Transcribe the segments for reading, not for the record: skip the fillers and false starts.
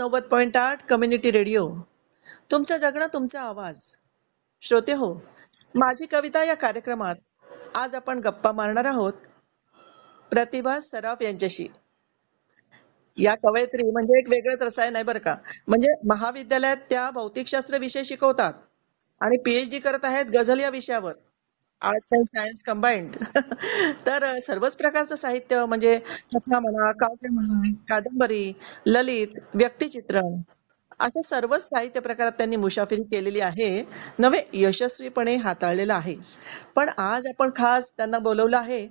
90.8 community radio. तुमचं जगणं तुमचा आवाज. श्रोते हो, माझी कविता या कार्यक्रमात आज आपण गप्पा मारणार आहोत प्रतिभा सराफ यांच्याशी. या कवयित्री म्हणजे एक वेगळंच रसायन आहे बरं का. म्हणजे महाविद्यालयात त्या भौतिकशास्त्र विषय शिकवतात आणि पीएचडी करत आहेत गझल या विषयावर. Arts and science combined. तर सर्वच प्रकारचं साहित्य म्हणजे कथा म्हणा, काव्य म्हणा, कादंबरी, ललित, व्यक्तिचित्रण अशा सर्वच साहित्य प्रकारात त्यांनी मुशाफिरी केलेली आहे. नव्हे यशस्वीपणे हाताळलेलं आहे. पण आज आपण खास त्यांना बोलवलं आहे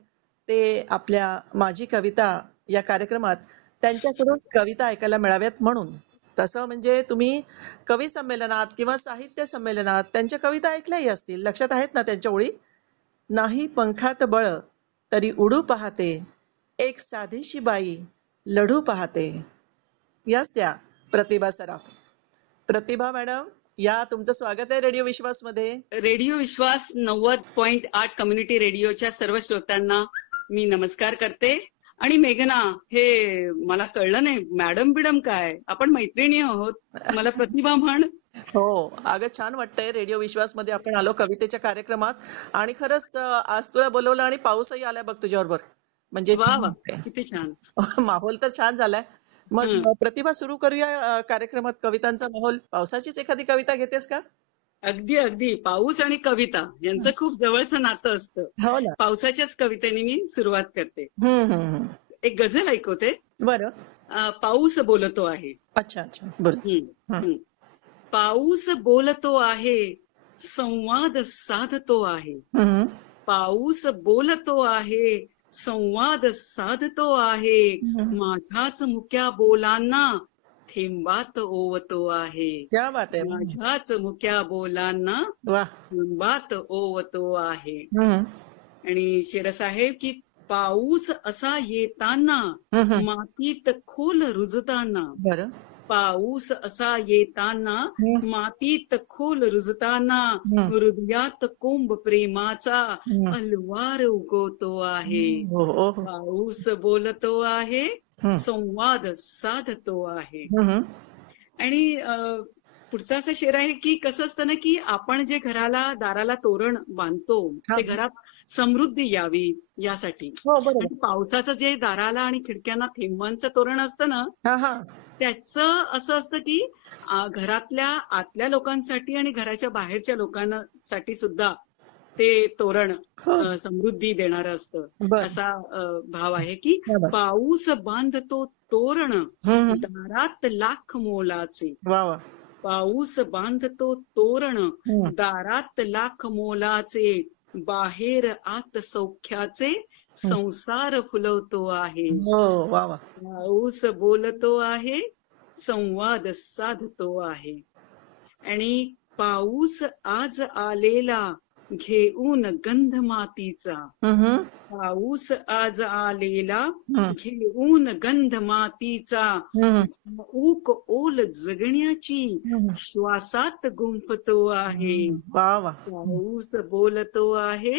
ते आपल्या माझी कविता या कार्यक्रमात त्यांच्याकडून कविता ऐकायला मिळाव्यात म्हणून. तसं म्हणजे तुम्ही कवी संमेलनात किंवा साहित्य संमेलनात त्यांच्या कविता ऐकल्याही असतील. लक्षात आहेत ना त्यांच्या ओळी? नाही पंखात बळ तरी उडू पाहते, एक साधीशी बाई लढू पाहते. याच त्या प्रतिभा सराफ. प्रतिभा मॅडम, या तुमचं स्वागत आहे रेडिओ विश्वास मध्ये. रेडिओ विश्वास 90.8 कम्युनिटी रेडिओच्या सर्व श्रोत्यांना मी नमस्कार करते. आणि मेघना, हे मला कळलं नाही, मॅडम बिडम काय, आपण मैत्रिणी आहोत, मला प्रतिभा म्हण. हो अगं, छान वाटतंय रेडिओ विश्वास मध्ये आपण आलो कवितेच्या कार्यक्रमात. आणि खरंच आज तुला बोलवलं आणि पाऊसही आलाय बघ तुझ्याबरोबर. म्हणजे वा वा, किती छान. माहोल तर छान झालाय. मग प्रतिभा, सुरू करूया कार्यक्रमात कवितांचा माहोल. पावसाचीच एखादी कविता घेतेस का? अगदी अगदी, पाऊस आणि कविता यांचं खूप जवळचं नातं असतं. हो ना. पावसाच्याच कवितेने मी सुरुवात करते. हम्म. एक गझल ऐकवते. बरं. पाऊस बोलतो आहे. अच्छा अच्छा, बरं. पाऊस बोलतो आहे, संवाद साधतो आहे. पाऊस बोलतो आहे, संवाद साधतो आहे. माझ्याच मुक्या बोलांना थेंबात ओवतो आहे. क्या बात आहे. माझ्याच मुक्या बोलांना वा. थेंबात ओवतो आहे. हम्म. आणि शेरसाहेब की पाऊस असा येताना मातीत खोल रुजताना. बरं. पाऊस असा येताना मातीत खोल रुजताना हृदयात कोंब प्रेमाचा अलवार उगवतो आहे. पाऊस बोलतो आहे, संवाद साधतो आहे. आणि पुढचा असा शेर आहे की कसं असतं ना, की आपण जे घराला दाराला तोरण बांधतो ते घरात समृद्धी यावी यासाठी. आणि पावसाचं जे दाराला आणि खिडक्यांना थेंबांचं तोरण असतं ना, त्याचं असं असतं की घरातल्या आतल्या लोकांसाठी आणि घराच्या बाहेरच्या लोकांसाठी सुद्धा ते तोरण समृद्धी देणारं असतं. असा भाव आहे की पाऊस बांधतो तोरण दारात लाख मोलाचे. पाऊस बांधतो तोरण दारात लाख मोलाचे. बाहेर आत सौख्याचे संसार फुलवतो आहे. पाऊस बोलतो आहे, संवाद साधतो आहे. आणि पाऊस आज आलेला घेऊन गंध मातीचा. पाऊस आज आलेला घेऊन गंध मातीचा. ऊक ओल जगण्याची श्वासात गुंफतो आहे. पाऊस बोलतो आहे,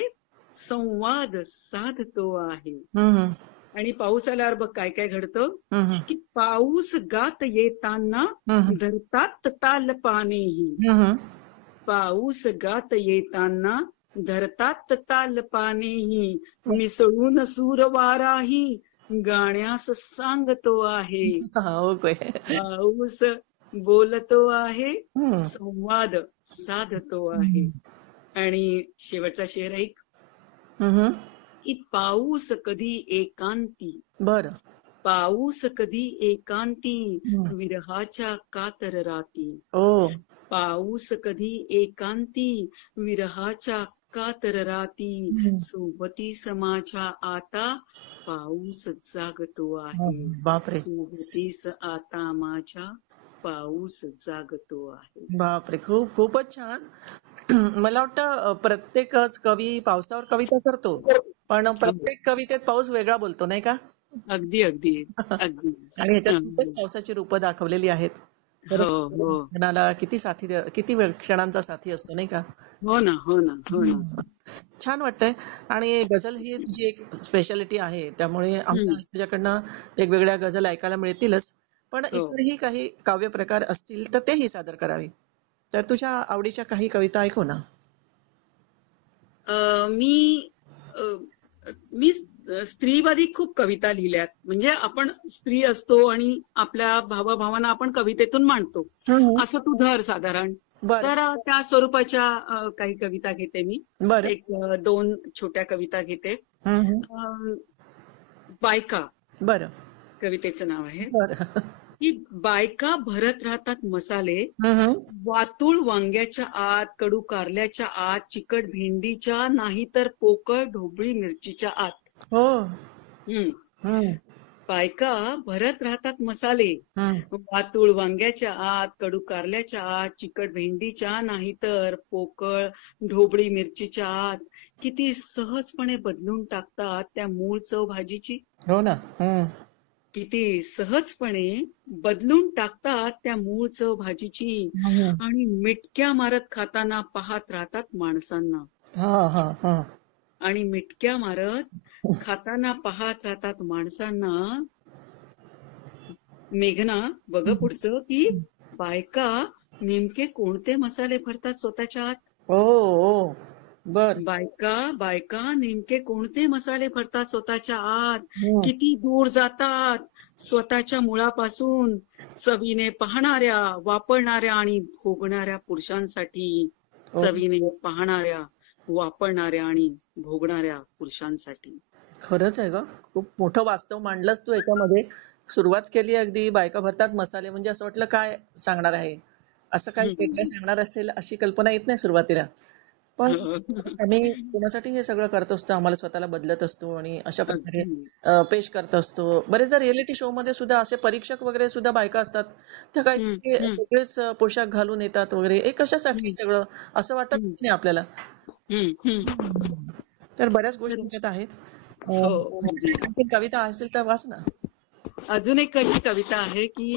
संवाद साधतो आहे. आणि पाऊस आल्यावर बघ काय काय घडतं की पाऊस गात येताना धरतात ताल पानेही. पाऊस गात येताना धरतात ताल पानेही. मिसळून सूर वाराही गाण्यास सांगतो आहे. पाऊस बोलतो आहे, संवाद साधतो आहे. आणि शेवटचा शेर ऐक की पाऊस कधी एकांती. बरं. पाऊस कधी एकांती विरहाच्या कातर राती. पाऊस कधी एकांती विरहाच्या कातर राती. सोबतीस माझ्या आता पाऊस जागतो आहे. सोबतीस आता माझ्या पाऊस जागतो आहे. बापरे, खूपच छान. मला वाटतं प्रत्येकच कवी पावसावर कविता करतो, पण प्रत्येक कवितेत पाऊस वेगळा बोलतो, नाही का? अगदी अगदी अगदी. आणि ह्याच्यात पावसाची रूपं दाखवलेली आहेत. मनाला किती क्षणांचा साथी असतो, नाही का? हो ना, हो ना, हो ना. छान वाटतंय. आणि गझल ही तुझी एक स्पेशालिटी आहे, त्यामुळे आम्हाला तुझ्याकडनं वेगवेगळ्या गझल ऐकायला मिळतीलच. पण हो. इतरही काही काव्य प्रकार असतील तर तेही सादर करावे. तर तुझ्या आवडीच्या काही कविता ऐकू ना. अ, मी अ, मी स्त्रीवादी खूप कविता लिहिल्यात. म्हणजे आपण स्त्री असतो आणि आपल्या भावाभावांना आपण कवितेतून मांडतो. हम्म. असं तू धर साधारण. बर तर त्या स्वरूपाच्या काही कविता घेते मी. बर. एक 2 छोट्या कविता घेते. हम्म. अ, बायका बर कवितेचं नाव आहे. बर. की बायका भरत राहतात मसाले, हम्म. वातुळ वांग्याच्या आत, कडू कारल्याच्या आत, चिकट भेंडीच्या, नाही तर पोकळ ढोबळी मिरचीच्या आत. हो. हम्म. हम्म. बायका भरत राहतात मसाले, हम्म. वातुळ वांग्याच्या आत, कडू कारल्याच्या आत, चिकट भेंडीच्या, नाही तर पोकळ ढोबळी मिरचीच्या आत. किती सहजपणे बदलून टाकतात त्या मूळ चव भाजीची. हो ना. हम्म. किती सहजपणे बदलून टाकतात त्या मूळ चव भाजीची. हम्म. आणि मिटक्या मारत खाताना पाहत राहतात माणसांना. हा हा हा. आणि मिटक्या मारत खाताना पाहत राहतात माणसांना. मेघना, बघ पुढचं की बायका नेमके कोणते मसाले भरतात स्वतःच्या आत. ओ ओ. बर. बायका बायका नेमके कोणते मसाले भरतात स्वतःच्या आत. हम्म. किती दूर जातात स्वतःच्या मुळापासून. चवीने पाहणाऱ्या, वापरणाऱ्या आणि भोगणाऱ्या पुरुषांसाठी. ओ. चवीने पाहणाऱ्या, वापरणाऱ्या आणि भोगणाऱ्या पुरुषांसाठी. खरंच आहे ग. खूप मोठं वास्तव मांडलंस तू याच्यामध्ये. सुरुवात केली अगदी बायका भरतात मसाले म्हणजे असं वाटलं काय सांगणार आहे. असं काही वेगळं हम्म. सांगणार असेल अशी कल्पना येत नाही सुरुवातीला. पण आम्ही कोणासाठी हे सगळं करत असतो, आम्हाला स्वतःला बदलत असतो आणि अशा प्रकारे अगदी. पेश करत असतो. बरेचदा रिएलिटी शो मध्ये सुद्धा असे परीक्षक वगैरे सुद्धा बायका असतात. तर काही हम्म. ते हम्म. वेगळेच पोशाख घालून येतात वगैरे. हे कशासाठी हम्म. सगळं असं वाटत हम्म. नाही आपल्याला. हम्म. हम्म. तर बऱ्याच गोष्टी तर याच्यात आहेत. हो, अगदी. आणखी कविता असेल तर वाच ना. अजून एक अशी कविता आहे की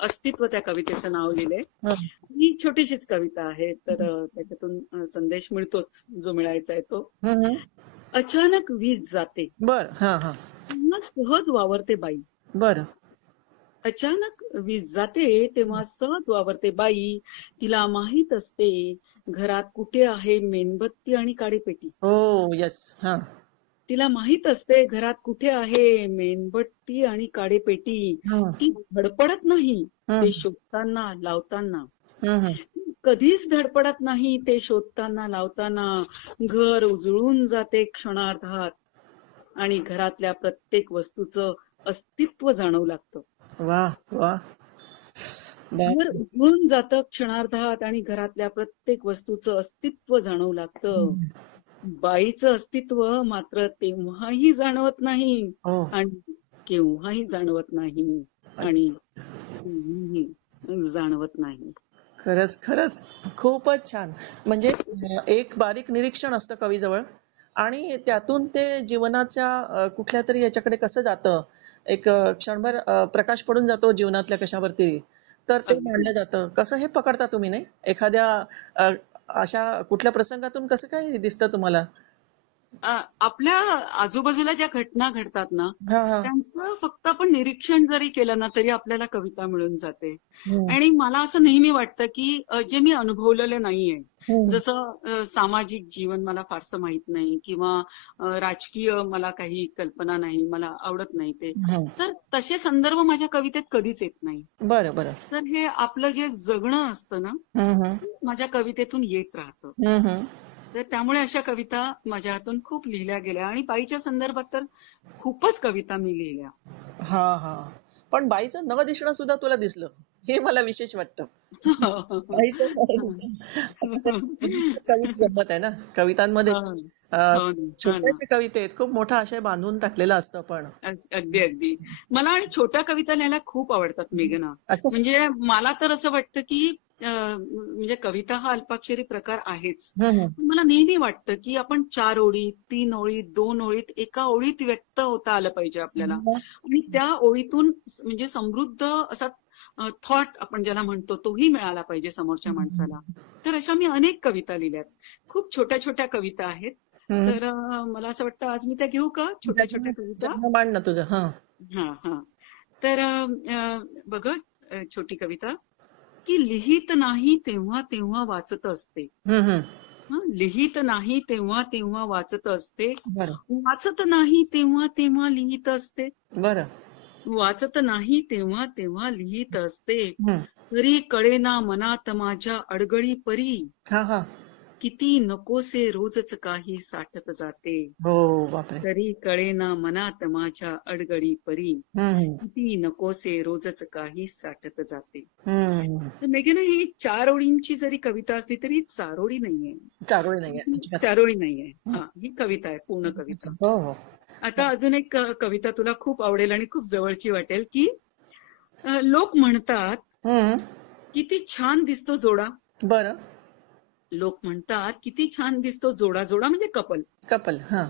अस्तित्व त्या कवितेचं नाव लिहिलंय. हं. ही छोटीशीच कविता आहे, तर त्याच्यातून संदेश मिळतोच जो मिळायचा आहे तो. हं, हं. अचानक वीज जाते बर. हा हा. तेव्हा सहज वावरते बाई. बर. अचानक वीज जाते तेव्हा सहज वावरते बाई. तिला माहीत असते घरात कुठे आहे मेणबत्ती आणि काडीपेटी. हो. यस. हा. तिला माहीत असते घरात कुठे आहे मेणबत्ती आणि काडेपेटी. हं. ती धडपडत नाही ते हं. शोधताना लावताना. हं. हं. कधीच धडपडत नाही ते शोधताना लावताना. घर उजळून जाते क्षणार्धात आणि घरातल्या प्रत्येक वस्तूचं अस्तित्व जाणवू लागतं. वा वा. घर बाप. उजळून जातं क्षणार्धात आणि घरातल्या प्रत्येक वस्तूचं अस्तित्व जाणवू लागतं. बाईचं अस्तित्व मात्र तेव्हाही जाणवत नाही हो. आणि केव्हाही जाणवत नाही आणि केव्हाही जाणवत नाही. खरंच खरंच खूपच छान. म्हणजे एक बारीक निरीक्षण असतं कवीजवळ आणि त्यातून ते जीवनाच्या कुठल्या तरी याच्याकडे कसं जातं. एक क्षणभर प्रकाश पडून जातो जीवनातल्या कशावरती. तर ते अगदी. मांडलं जातं. कसं हे पकडता तुम्ही नाही एखाद्या अ, अशा कुठल्या प्रसंगातून कसं काय दिसतं तुम्हाला. आपल्या आजूबाजूला ज्या घटना घडतात ना, हा हा. त्यांचं फक्त आपण निरीक्षण जरी केलं ना, तरी आपल्याला कविता मिळून जाते. हम्म. आणि मला असं नेहमी वाटतं, की जे मी अनुभवलेलं नाहीये, हम्म. जसं सामाजिक जीवन मला फारसं माहित नाही किंवा राजकीय मला काही कल्पना नाही, मला आवडत नाही ते. हम्म. तर तसे संदर्भ माझ्या कवितेत कधीच येत नाही. बरं बरं. तर हे आपलं जे जगणं असतं ना, हम्म. हम्म. माझ्या कवितेतून येत राहतं. हम्म. हम्म. तर त्यामुळे अशा कविता माझ्या हातून खूप लिहिल्या गेल्या आणि बाईच्या संदर्भात तर खूपच कविता मी लिहिल्या. हा हा. पण बाईचं नवं दिसणं सुद्धा तुला दिसलं हे मला विशेष वाटतं. बाईचं नवं दिसणं. आता ते कवीची गंमत आहे ना कवितांमध्ये. हो अं, हो ना, हो ना. छोट्याशा कवितेत खूप मोठा आशय बांधून टाकलेला असतं पण. अगदी अगदी. मला आणि छोट्या कविता लिहायला खूप आवडतात मेघना. अच्छा. म्हणजे मला तर असं वाटतं की म्हणजे कविता हा अल्पाक्षरी प्रकार आहेच. हम्म. पण मला नेहमी वाटतं की आपण 4 ओळीत, 3 ओळीत, 2 ओळीत, एका ओळीत व्यक्त होता आलं पाहिजे आपल्याला. हम्म. आणि त्या ओळीतून म्हणजे समृद्ध असा थॉट आपण ज्याला म्हणतो तोही मिळाला पाहिजे समोरच्या माणसाला. तर अशा मी अनेक कविता लिहिल्यात. खूप छोट्या छोट्या कविता आहेत. हम्म. तर मला असं वाटतं आज मी त्या घेऊ का छोट्या छोट्या कविता. जन्म मांड ना तुझं. हा. हा हा. तर बघ छोटी कविता की लिहित नाही तेव्हा तेव्हा वाचत असते. हम्म. लिहित नाही तेव्हा तेव्हा वाचत असते. बरं. वाचत नाही तेव्हा तेव्हा लिहित असते. बरं. वाचत नाही तेव्हा तेव्हा लिहित असते. हम्म. तरी कळेना मनात माझ्या अडगळी परी. हा हा. किती नकोसे रोजच काही साठत जाते. हो. बापरे. तरी कळेना मनात माझ्या अडगळी परी. हम्म. किती नकोसे रोजच काही साठत जाते. हम्म. तर मेघना ही 4 ओळींची जरी कविता असली तरी ही चारोळी नाहीये. चारोळी नाहीये ही अजिबात. चारोळी नाहीये. हं. ही कविता आहे, पूर्ण कविता. हो हो. आता अजून एक कविता तुला खूप आवडेल आणि खूप जवळची वाटेल की लोक म्हणतात हम्म. किती छान दिसतो जोडा. बरं. लोक म्हणतात किती छान दिसतो जोडा. जोडा म्हणजे कपल. कपल. हा.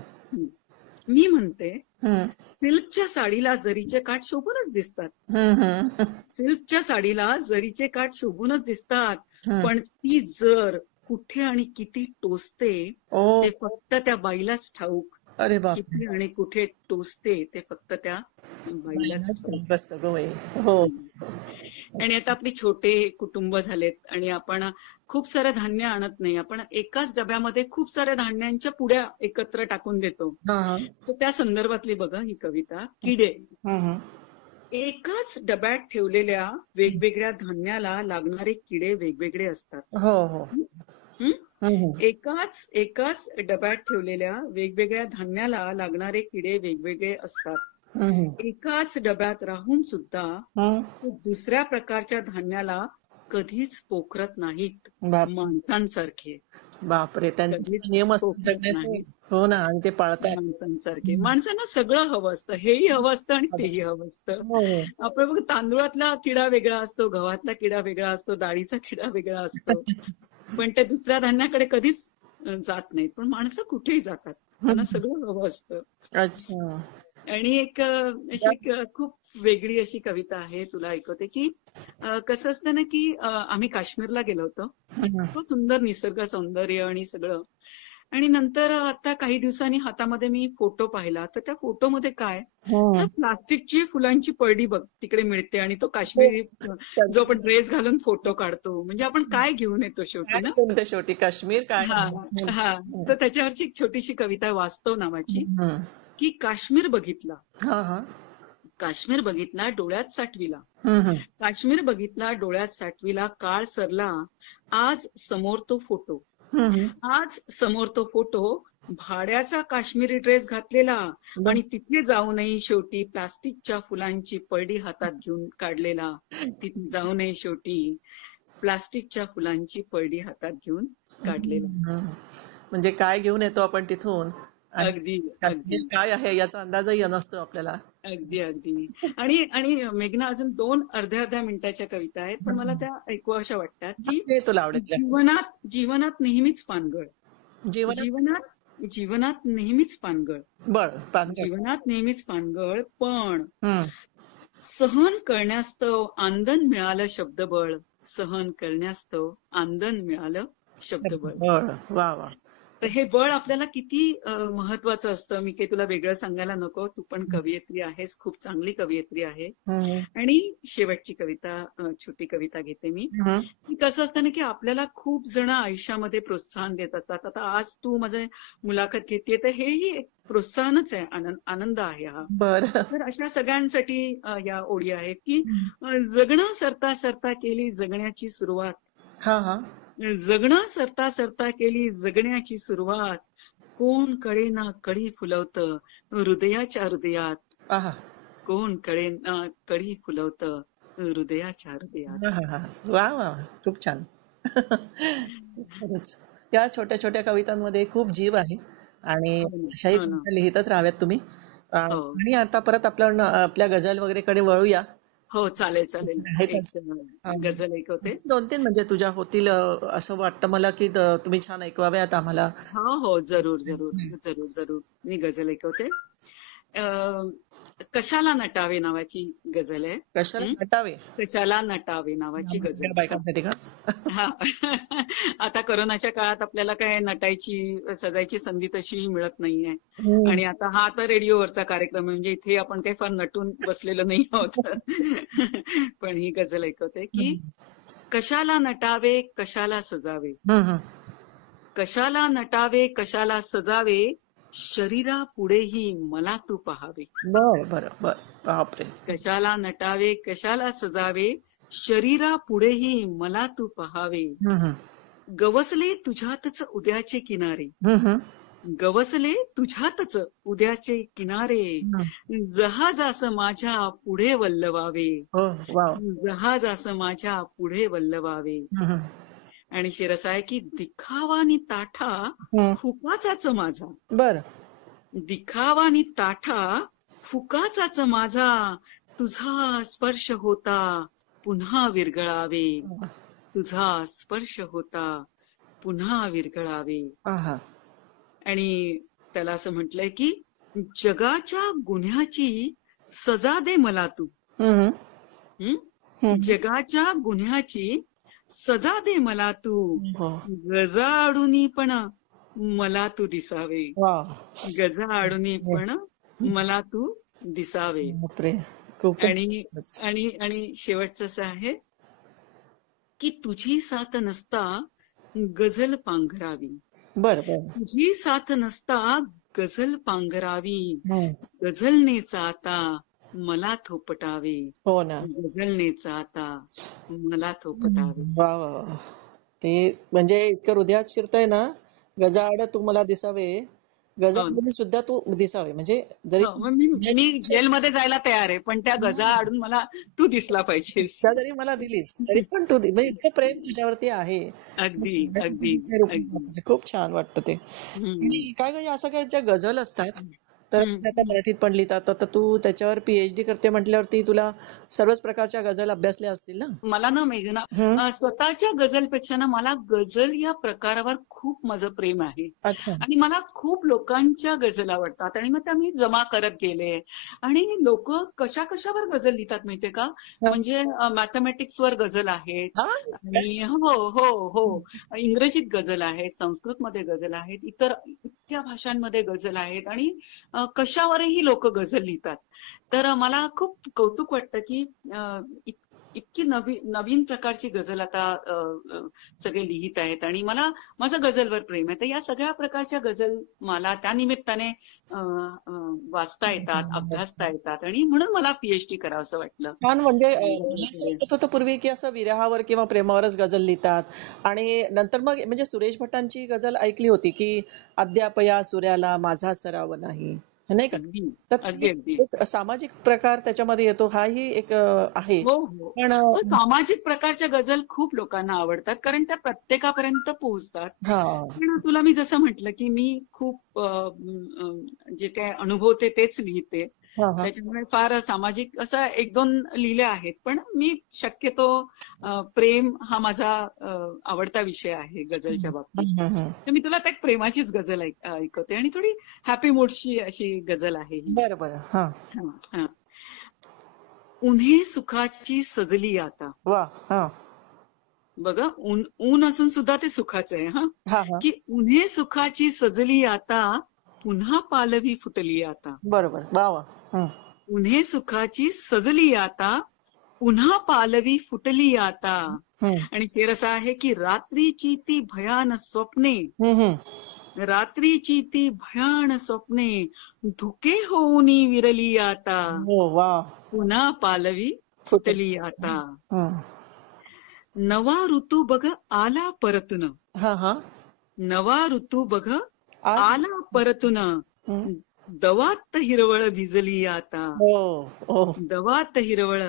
मी म्हणते हम्म. सिल्कच्या साडीला जरीचे काठ शोभूनच दिसतात. हम्म. सिल्कच्या साडीला जरीचे काठ शोभूनच दिसतात. हम्म. पण ती जर कुठे आणि किती टोचते ओ. ते फक्त त्या बाईलाच ठाऊक. अरे बाप. किती आणि कुठे टोचते ते फक्त त्या बाईलाच ठाऊक. बस गो बाई. हो. आणि आता आपली छोटे कुटुंब झालेत आणि आपण खूप सारं धान्य आणत नाही. आपण एकाच डब्यामध्ये खूप साऱ्या धान्यांच्या पुड्या एकत्र टाकून देतो. हा हा. तर त्या संदर्भातली बघा ही कविता. किडे. हम्म. एकाच डब्यात ठेवलेल्या वेगवेगळ्या धान्याला लागणारे किडे वेगवेगळे असतात. हो हो. हं? हम्म. एकाच डब्यात ठेवलेल्या वेगवेगळ्या धान्याला लागणारे किडे वेगवेगळे असतात. हम्म. एकाच डब्यात राहून सुद्धा हम्म. ते दुसऱ्या प्रकारच्या धान्याला कधीच पोखरत नाहीत. बाप. माणसांसारखे बापरे. त्यांचे कधीच नियम असतात पोखरत जगण्याचे. नाहीत. हो ना. आणि ते पाळतात. माणसांसारखे. माणसांना सगळं हवं असतं. हेही हवं असतं आणि तेही हवं असतं. हो हो. आपण बघ तांदूळातला किडा वेगळा असतो, गव्हातला किडा वेगळा असतो, डाळीचा किडा वेगळा असतो. पण ते दुसऱ्या धान्याकडे कधीच जात नाहीत. पण माणसं कुठेही जातात. त्यांना सगळं हवं असतं. अच्छा. आणि एक अशी एक खूप वेगळी अशी कविता आहे, तुला ऐकवते की कसं असतं ना की आम्ही काश्मीरला गेलो होतो. हम्म. खूप सुंदर निसर्ग सौंदर्य आणि सगळं. आणि नंतर आता काही दिवसांनी हातामध्ये मी फोटो पाहिला तर त्या फोटोमध्ये काय तर हम्म. प्लास्टिकची फुलांची परडी बघ तिकडे मिळते आणि तो हो. काश्मीरी जो आपण ड्रेस घालून फोटो काढतो. म्हणजे आपण काय घेऊन येतो शेवटी काय ना. कोणत्या शेवटी काश्मीर काय. हा हा. तर त्याच्यावरची एक छोटीशी कविता आहे, वास्तव नावाची. हम्म. की काश्मीर बघितला, हा हा. काश्मीर बघितला डोळ्यात साठविला. हम्म. काश्मीर बघितला डोळ्यात साठविला, काळ सरला आज समोर तो फोटो. हम्म. आज समोर तो फोटो, भाड्याचा काश्मीरी ड्रेस घातलेला आणि तिथे जाऊनही शेवटी प्लास्टिकच्या फुलांची परडी हातात घेऊन काढलेला. तिथे जाऊनही शेवटी प्लास्टिकच्या फुलांची परडी हातात घेऊन काढलेला. हम्म. म्हणजे काय घेऊन येतो आपण तिथून आणि अगदी काश्मीर अगदी काय आहे याचा अंदाजही नसतो आपल्याला. अगदी अगदी. आणि आणि मेघना अजून 2 अर्ध्या अर्ध्या मिनिटाच्या कविता आहेत, पण मला त्या ऐकूवाशा वाटतात की ते तुला आवडेल. जीवनात नेहमीच पानगळ. जीवन जीवनात नेहमीच पानगळ. बळ पानगळ. जीवनात नेहमीच पानगळ, पण हम्म. सहन करण्यास्तव आंदन मिळालं शब्दबळ. सहन करण्यास्तव आंदन मिळालं शब्दबळ. बळ. वा वा. तर हे बळ आपल्याला किती महत्वाचं असतं. मी काही तुला वेगळं सांगायला नको. तू पण कवयित्री आहेस, खूप चांगली कवयित्री आहे. हम्म. आणि शेवटची कविता, छोटी कविता घेते मी. हम्म. की कसं असतं ना की आपल्याला खूप जण आयुष्यामध्ये प्रोत्साहन देत असतात. आता आज तू माझी मुलाखत घेतेय तर हेही एक प्रोत्साहनच आहे, आनंद आहे हा. बर. तर अशा सगळ्यांसाठी या ओळी आहेत की जगणं सरता सरता केली जगण्याची सुरुवात. हा हा. जगणं सरता सरता केली जगण्याची सुरुवात. कोण कळेना कळी फुलवतं हृदयाच्या हृदयात. आहा. कोण कळेना कळी फुलवतं हृदयाच्या हृदयात. आहा. वा वा. खूप छान. खरंच या छोट्या छोट्या कवितांमध्ये खूप जीव आहे आणि हो ना, अशाही हो ना. कविता लिहितच राहाव्यात तुम्ही. हो आणि आता परत आपल्या गझल वगैरे कडे वळूया. हो चालेल चालेल. एक आहेतच. गझल ऐकवते. 2-3 म्हणजे तुझ्या होतील असं वाटतं मला की तुम्ही छान ऐकवाव्यात आम्हाला. हो हो जरूर जरूर जरूर जरूर. मी गझल ऐकवते. कशाला नटावे नावाची गझल आहे. कशाला हं? नटावे? कशाला नटावे नावाची आम्हा गझल. सगळ्या बायकांसाठी का? हा. आता कोरोनाच्या काळात आपल्याला काय नटायची सजायची संधी तशी मिळत नाहीये. हम्म. आणि आता हा तर रेडिओवरचा कार्यक्रम आहे, म्हणजे इथे आपण काही फार नटून बसलेलो नाही आहोत. पण ही गझल ऐकवते की हम्म. कशाला नटावे कशाला सजावे, हम्म. कशाला नटावे कशाला सजावे, शरीरा पुढेही मला तू पहावे. बर बर बर. बापरे. कशाला नटावे कशाला सजावे, शरीरा पुढेही मला तू पहावे. हम्म. गवसले तुझ्यातच उद्याचे किनारे, हम्म. गवसले तुझ्यातच उद्याचे किनारे, हम्म. जहाजास माझ्या पुढे वल्लवावे, हो. वाव. जहाजास माझ्या पुढे वल्लवावे. हम्म. आणि शिरस आहे की दिखावानी ताठा हम्म. फुकाचाच माझा, बर. दिखावानी ताठा फुकाचाच माझा, तुझा स्पर्श होता पुन्हा विरघळावे, तुझा स्पर्श होता पुन्हा विरघळावे. आहा. आणि त्याला असं म्हटलंय की जगाच्या गुन्ह्याची सजा दे मला तू. हम्म. हं? हम्म. जगाच्या गुन्ह्याची सजा दे मला तू, हो. गजाआडूनी पण मला तू दिसावे, वाव. गजाआडूनी पण मला तू दिसावे. बापरे. खूपच. आणि आणि आणि शेवटचं असं आहे की तुझी साथ नसता गझल पांघरावी, बर बर. तुझी साथ नसता गझल पांघरावी, हम्म. गझलने चाहता मला थोपटावे, हो ना. गझलने चाहता मला थोपटावे. वा वा वा. ते म्हणजे इतकं हृदयात शिरतंय ना, गजाआड तू मला दिसावे, हो. गजामध्ये सुद्धा तू दिसावे. म्हणजे जरी हो, मग मी जेलमध्ये जायला तयार आहे, पण त्या गजाआडून मला तू दिसला पाहिजेस. शिक्षा जरी मला दिलीस तरी पण तू म्हणजे इतकं प्रेम तुझ्यावरती आहे. अगदी सगळ्यात अगदी तुझ्या रूपात अगदी. बापरे, खूप छान वाटतं ते. हम्म, आणि काय काय असं काय ज्या गझल असतात तर हम्म. त्या आता मराठीत पण लिहितात, तर तू त्याच्यावर PhD करते म्हटल्यावरती तुला सर्वच प्रकारच्या गझल अभ्यासल्या असतील ना? मला ना मेघना, हम्म. स्वतःच्या गझलपेक्षा ना मला गझल या प्रकारावर खूप माझं प्रेम आहे. अच्छा. आणि मला खूप लोकांच्या गझल आवडतात आणि मग त्या मी जमा करत गेले. आणि लोक कशा कशावर गझल लिहितात माहितीये का, हा. म्हणजे मॅथमॅटिक्स वर गझल आहेत, हा, आणि that's- हो हो हो इंग्रजीत गझल आहेत, संस्कृतमध्ये गझल आहेत, इतर इतक्या भाषांमध्ये गझल आहेत, आणि कशावरही लोक गझल लिहितात. तर मला खूप कौतुक वाटतं की इतकी नवीन प्रकारची गझल आता सगळे लिहित आहेत, आणि मला माझं गझलवर प्रेम आहे. तर या सगळ्या प्रकारच्या गझल मला त्या निमित्ताने वाचता येतात, अभ्यासता येतात, आणि म्हणून मला PhD करावं असं वाटलं. छान. म्हणजे मला असं गझलमध्ये. वाटत होतं पूर्वी की असं विरहावर किंवा प्रेमावरच गझल लिहितात, आणि नंतर मग म्हणजे सुरेश भटांची गझल ऐकली होती की अद्याप या सूर्याला माझा सराव नाही, नाही का? अगदी तर अगदी अगदी. एक सामाजिक प्रकार त्याच्यामध्ये येतो, हाही एक आहे. हो हो. पण पण सामाजिक प्रकारच्या गझल खूप लोकांना आवडतात, कारण त्या प्रत्येकापर्यंत पोहोचतात. हा. पण तुला मी जसं म्हटलं की मी खूप जे काय अनुभवते तेच लिहिते, हा हा. त्याच्यामुळे फार सामाजिक असं एक दोन लिहिले आहेत, पण मी शक्यतो प्रेम हा माझा आवडता विषय आहे गझलच्या बाबतीत. हम्म. तर मी तुला त्या एक प्रेमाचीच गझल ऐकवते, आणि थोडी हॅपी मूडची अशी गझल आहे ही. बरं बरं. हा. हा, हा. उन्हे सुखाची सजली आता. वा. हा. बघा, ऊन ऊन असून सुद्धा ते सुखाचं आहे. हा. हा हा. की उन्हे सुखाची सजली आता, पुन्हा पालवी फुटली आता. बरोबर. वा वा. हम्म. उन्हे सुखाची सजली आता, पुन्हा पालवी फुटली आता. हम्म. आणि शेर असा आहे की रात्रीची ती भयान स्वप्ने, हम्म. रात्रीची ती भयान स्वप्ने, धुके होऊनी विरली आता, हो. वा. पुन्हा पालवी फुटली आता. हम्म. नवा ऋतू बघ आला परतून, हा हा. नवा ऋतू बघ आज. आला परतून, हम्म. दवात हिरवळ भिजली आता, हो. हो. दवात हिरवळ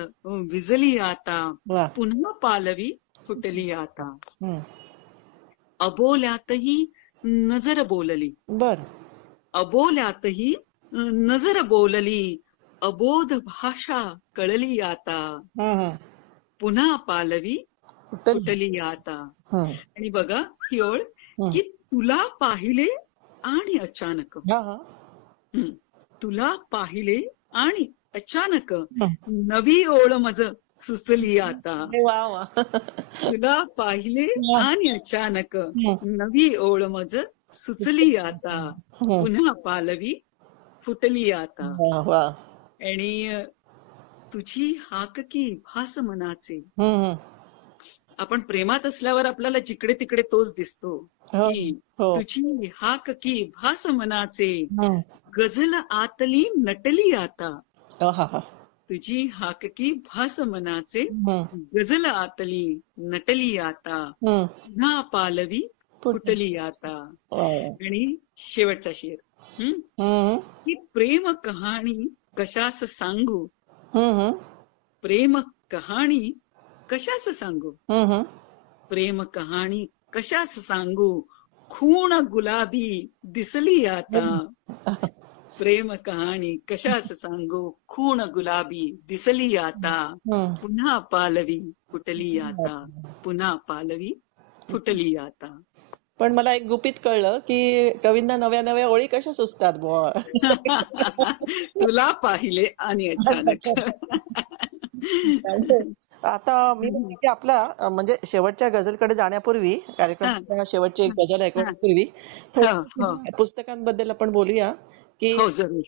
भिजली आता, वा. पुन्हा पालवी फुटली आता. हम्म. अबोल्यातही नजर बोलली, बर. अबोल्यातही नजर बोलली, अबोध भाषा कळली आता, हम्म. पुन्हा पालवी कुठं? फुटली आता. हम्म. आणि बघा ही ओळ हम्म. की तुला पाहिले आणि अचानक, हा हा. हं, तुला पाहिले आणि अचानक हं. नवी ओळ मज सुचली आता. अरे वा वा. तुला पाहिले वा. आणि अचानक हं. नवी ओळ मज सुचली आता. हं. पुन्हा पालवी फुटली आता. वा वा. आणि तुझी हाककी भास मनाचे. हं, हं. आपण प्रेमात असल्यावर आपल्याला जिकडे तिकडे तोच दिसतो हो की हो. तुझी हाककी भास मनाचे. हं. गझल आतली नटली आता. आहाहा. तुझी हाककी भास मनाचे. हं. गझल आतली नटली आता. हं. पुन्हा पालवी फुटली. फुटली आता. वा वा. आणि शेवटचा शेर. हं? हं. ही प्रेम कहाणी कशास सांगू. हं, हं. प्रेम कहाणी कशास सांगू. हं, हं. प्रेम कहाणी कशास सांगू. खूण गुलाबी दिसली आता. प्रेम कहाणी कशास सांगू. खूण गुलाबी दिसली आता. हं. पुन्हा पालवी फुटली आता. पुन्हा पालवी फुटली आता. पण मला एक गुपित कळलं की कवींना नव्या नव्या ओळी कशा सुचतात बुवा. तुला पाहिले आणि अचानक. आता मी म्हणते की आपला म्हणजे शेवटच्या गझलकडे जाण्यापूर्वी हा, कार्यक्रमाच्या शेवटची एक गझल हा, ऐकण्यापूर्वी हो, हो, थोडं पुस्तकांबद्दल आपण बोलूया की हो, जरूर.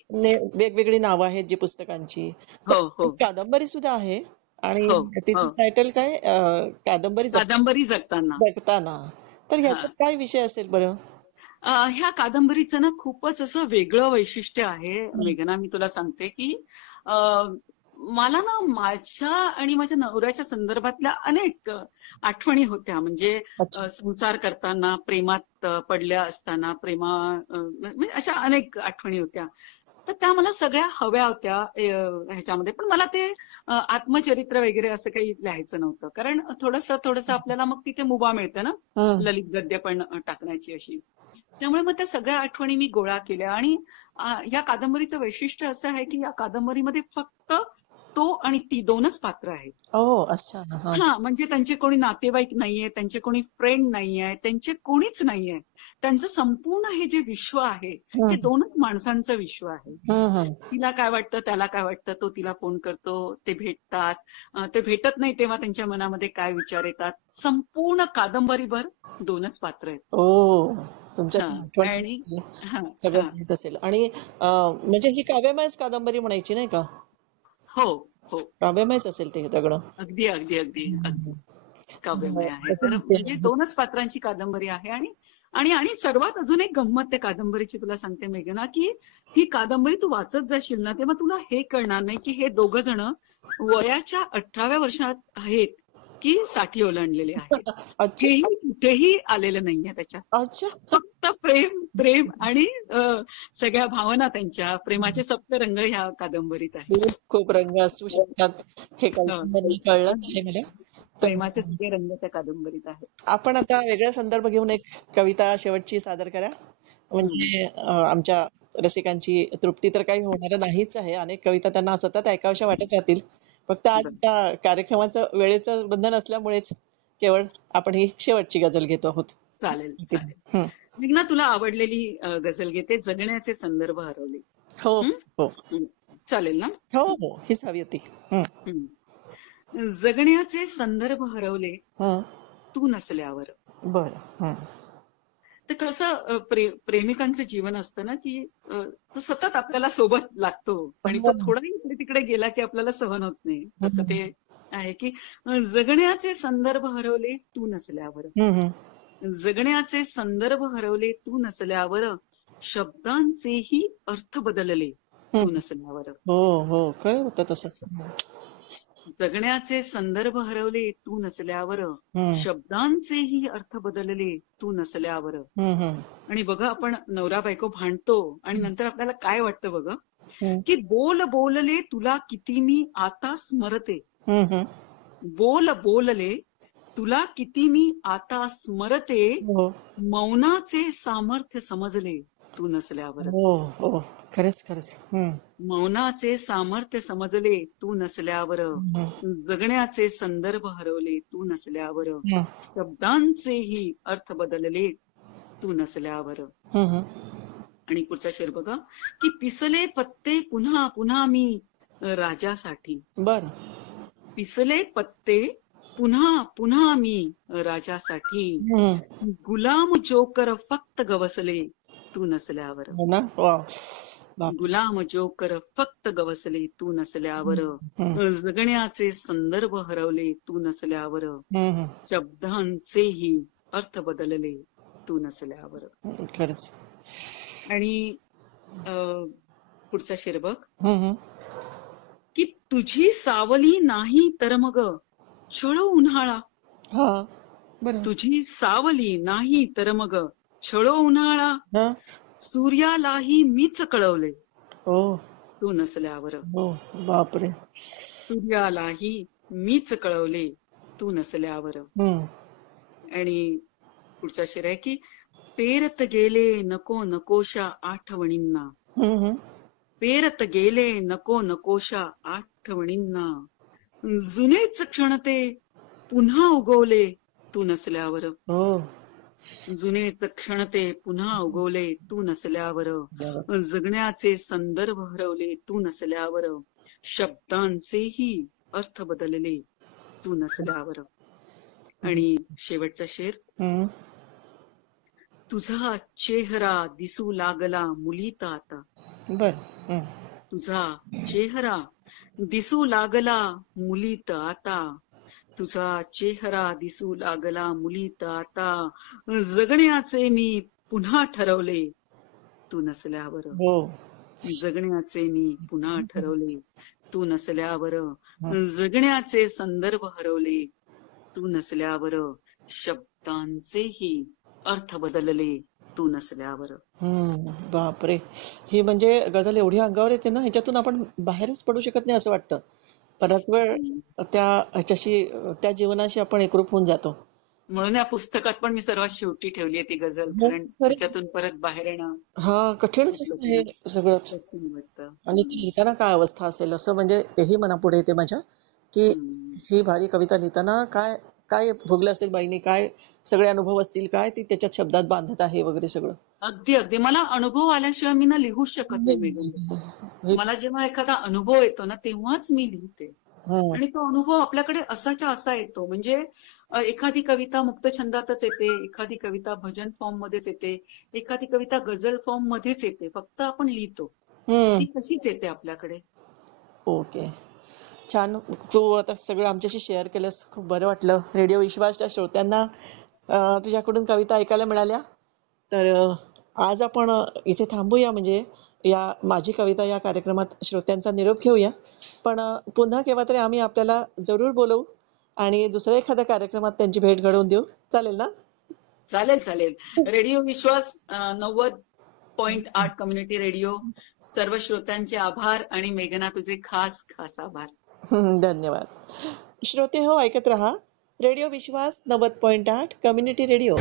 वेगवेगळी नावं आहेत जी पुस्तकांची. तर हो, हो, एक कादंबरी सुद्धा आहे आणि हो, तिचं हो. टायटल काय कादंबरी कादंबरी जगताना. जगताना. तर हा. ह्याच्यात काय विषय असेल बरं? ह्या कादंबरीचं ना खूपच असं वेगळं वैशिष्ट्य आहे हं. मेघना. मी तुला सांगते की अ, मला ना माझ्या आणि माझ्या नवऱ्याच्या संदर्भातल्या अनेक आठवणी होत्या. म्हणजे अच्छा. संसार करताना, प्रेमात पडल्या असताना, म्हणजे अशा अनेक आठवणी होत्या. तर त्या मला सगळ्या हव्या होत्या ह्याच्यामध्ये. पण मला ते आत्मचरित्र वगैरे असं काही लिहायचं नव्हतं. कारण थोडंसं आपल्याला मग तिथे मुभा मिळते ना, हं. ललित गद्य पण टाकण्याची अशी. त्यामुळे मग त्या सगळ्या आठवणी मी गोळा केल्या. आणि या कादंबरीचं वैशिष्ट्य असं आहे की या कादंबरीमध्ये फक्त तो आणि ती दोनच पात्र आहेत. ओ अच्छा. हा. हा, म्हणजे त्यांचे कोणी नातेवाईक नाहीये, त्यांचे कोणी फ्रेंड नाहीये, त्यांचे कोणीच नाहीये. त्यांचं संपूर्ण हे जे विश्व आहे हे हं. दोनच माणसांचं विश्व आहे. हं, हं. तिला काय वाटतं, त्याला काय वाटतं, तो तिला फोन करतो, ते भेटतात. ते भेटत नाही तेव्हा त्यांच्या मनामध्ये काय विचार येतात. संपूर्ण कादंबरीभर दोनच पात्र आहेत. ओ तुमच्या हा. आठवण आणि हा, सगळं हा. हेच असेल आणि म्हणजे ही काव्यमयच कादंबरी म्हणायची नाही का? हो, हो. काव्यमयच असेल ते सगळं. अगदी अगदी अगदी अगदी काव्यमय आहे. तर म्हणजे हं. दोनच पात्रांची कादंबरी आहे. आणि आणि आणि सर्वात अजून एक गंमत त्या कादंबरीची तुला सांगते मेघना, की ही कादंबरी तू वाचत जाशील ना तेव्हा तुला हे कळणार नाही की हे दोघ जण वयाच्या 18व्या वर्षात आहेत की 60 ओलांडलेले आहेत. अच्छा. हेही कुठेही आलेलं नाहीये त्याच्यात. अच्छा. फक्त प्रेम प्रेम आणि सगळ्या भावना, त्यांच्या प्रेमाचे सप्तरंग ह्या कादंबरीत आहेत. खूप खूप रंग असू शकतात हे हो. कल्पनांनी कळलं आहे मला. तर प्रेमाचे सगळे रंग त्या कादंबरीत आहेत. आपण आता वेगळा संदर्भ घेऊन एक कविता शेवटची सादर करा. हम्म. म्हणजे आमच्या रसिकांची तृप्ती तर काही होणार नाहीच आहे. अनेक कविता त्यांना सतत ऐकाव्याशा वाटत राहतील. फक्त आज बरं. त्या कार्यक्रमाचं वेळेचं बंधन असल्यामुळेच केवळ आपण ही शेवटची गझल घेतो आहोत. चालेल चालेल. हं. मेघना, तुला आवडलेली गझल घेते, जगण्याचे संदर्भ हरवले. हो हं? हो हं. चालेल ना? हो हो हीच हवी होती. हं. हं. जगण्याचे संदर्भ हरवले हं. तू नसल्यावर. बरं. हं. तर कसं प्रेमिकांचं जीवन असतं ना की तो सतत आपल्याला सोबत लागतो आणि तो थोडाही इकडे तिकडे गेला की आपल्याला सहन होत नाही. तसं ते आहे की जगण्याचे संदर्भ हरवले तू नसल्यावर. हं, हं. जगण्याचे संदर्भ हरवले तू नसल्यावर. शब्दांचेही अर्थ बदलले हं. तू नसल्यावर. हो हो काय होतं तसं. जगण्याचे संदर्भ हरवले तू नसल्यावर. हं. शब्दांचेही अर्थ बदलले तू नसल्यावर. हं, हं. आणि बघा, आपण नवरा बायको भांडतो आणि नंतर आपल्याला काय वाटतं बघा, हं. की बोल बोलले तुला किती मी आता स्मरते. हं, हं. बोल बोलले तुला किती मी आता स्मरते. हो मौनाचे सामर्थ्य समजले तू नसल्यावर. हो हो खरंच खरंच. हं. मौनाचे सामर्थ्य समजले तू नसल्यावर. हं. जगण्याचे संदर्भ हरवले तू नसल्यावर. हं. शब्दांचेही अर्थ बदलले तू नसल्यावर. हं, हं. आणि पुढचा शेर बघा की पिसले पत्ते पुन्हा पुन्हा मी राजासाठी. बर. पिसले पत्ते पुन्हा पुन्हा मी राजासाठी. गुलाम जोकर फक्त गवसले तू नसल्यावर. हो ना. वा. बाप. गुलाम जोकर फक्त गवसले तू नसल्यावर. जगण्याचे संदर्भ हरवले तू नसल्यावर. शब्दांचेही अर्थ बदलले तू नसल्यावर. खरंच. आणि पुढचा शेर बघ की तुझी सावली नाही तर मग छळ उन्हाळा. हा. बरं. तुझी सावली नाही तर मग छळ उन्हाळा. हा. सूर्यालाही मीच कळवले हो. तू नसल्यावर. हो. बापरे. सूर्यालाही मीच कळवले तू नसल्यावर. आणि पुढचा शेर आहे की पेरत गेले नको नकोशा आठवणींना. पेरत गेले नको नकोशा आठवणींना. जुनेच क्षण ते पुन्हा उगवले तू नसल्यावर. हो. जुनेच क्षण ते पुन्हा उगवले तू नसल्यावर. जगण्याचे संदर्भ हरवले तू नसल्यावर. शब्दांचेही अर्थ बदलले तू नसल्यावर. आणि शेवटचा शेर तुझा चेहरा दिसू लागला मुलीत आता. बर. तुझा चेहरा दिसू लागला मुलीत आता. तुझा चेहरा दिसू लागला मुलीत आता. जगण्याचे मी पुन्हा ठरवले तू नसल्यावर. हो. जगण्याचे मी पुन्हा ठरवले तू नसल्यावर. जगण्याचे संदर्भ हरवले तू नसल्यावर. शब्दांचेही अर्थ बदलले तू नसल्यावर. बापरे. ही म्हणजे गझल एवढी अंगावर येते ना, ह्याच्यातून आपण बाहेरच पडू शकत नाही असं वाटतं. बराच वेळ त्या ह्याच्याशी, त्या जीवनाशी आपण एकरूप होऊन जातो. म्हणून या पुस्तकात पण मी सर्वात शेवटी ठेवली आहे ती गझल, कारण त्याच्यातून परत बाहेर येणं हा कठीणच असतं हे सगळंच. आणि ती लिहिताना काय अवस्था असेल असं, म्हणजे तेही मनापुढे येते माझ्या, की ही भारी कविता लिहिताना काय काय भोगलं असेल बाईने, काय सगळे अनुभव असतील, काय ती त्याच्यात शब्दात बांधत आहे वगैरे सगळं. अगदी अगदी. मला अनुभव आल्याशिवाय मी ना लिहूच शकत नाही मेघना. मला जेव्हा एखादा अनुभव येतो ना तेव्हाच मी लिहिते. आणि तो अनुभव आपल्याकडे असाच्या असा येतो. म्हणजे एखादी कविता मुक्त छंदातच येते, एखादी कविता भजन फॉर्म मध्येच येते, एखादी कविता गझल फॉर्म मध्येच येते. फक्त आपण लिहितो, ती कशीच येते आपल्याकडे. ओके. छान. तू आता सगळं आमच्याशी शेअर केलंस, खूप बरं वाटलं. रेडिओ विश्वासच्या श्रोत्यांना तुझ्याकडून कविता ऐकायला मिळाल्या. तर आज आपण इथे थांबूया, म्हणजे या माझी कविता या कार्यक्रमात श्रोत्यांचा निरोप घेऊया. पण पुन्हा केव्हा तरी आम्ही आपल्याला जरूर बोलवू आणि दुसऱ्या एखाद्या कार्यक्रमात त्यांची भेट घडवून देऊ. चालेल ना? चालेल चालेल. रेडिओ विश्वास 90.8 कम्युनिटी रेडिओ, सर्व श्रोत्यांचे आभार. आणि मेघना तुझे खास खास आभार. धन्यवाद. श्रोते हो, ऐकत रहा रेडिओ विश्वास 90.8 कम्युनिटी रेडिओ.